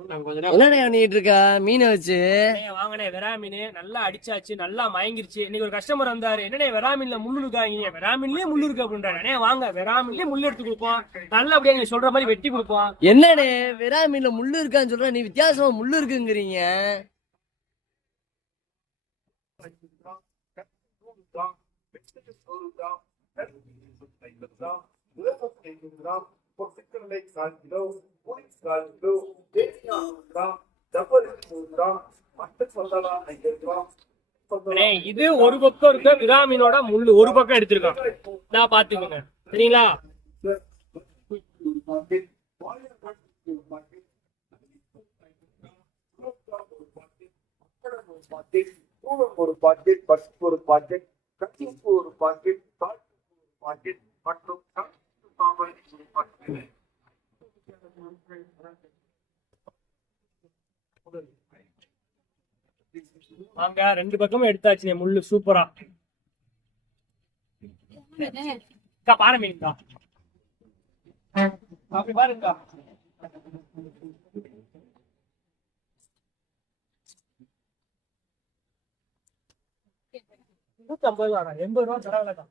என்னண்ணே பண்ணிட்டு இருக்கா மீனை வச்சு? வாங்கண்ணே வெறா மீன் நல்லா அடிச்சாச்சு, நல்லா மயங்கிருச்சு. இன்னைக்கு ஒரு கஸ்டமர் வந்தாரு, என்னண்ணே வெறா மீன்ல முள்ளு இருக்காங்க, வெறா மீன்லயே முள்ளு இருக்கு அப்படின்றாங்க. வாங்க வெறா மீன்லயே முள்ளு எடுத்து கொடுப்போம், நல்லா அப்படியே நீங்க சொல்ற மாதிரி வெட்டி கொடுப்போம். என்னண்ணே வெறா மீன்ல முள்ளு இருக்கான்னு சொல்ற, நீ வித்தியாசமா முள்ளு இருக்குங்கிறீங்க. இது ஒரு பக்கம் இருக்க விராமீனோட முள்ளு ஒரு பக்கம் எடுத்திருக்கோம், நான் பாத்துக்கோங்க சரிங்களா. ஒரு பாக்கெட், பருப்பு ஒரு பாக்கெட், கட்டிப்பு ஒரு பாக்கெட், தாழ்ப்பு ஒரு பாக்கெட் மற்றும் ஒரு பாக்கெட். வாங்க ரெண்டு பக்கமும் எடுத்தாச்சு முள்ளு சூப்பரா. பாறை மீன்கா அப்படி பாருங்கக்கா. 150 ரூபா, 80 ரூபா தரவில்லக்கா.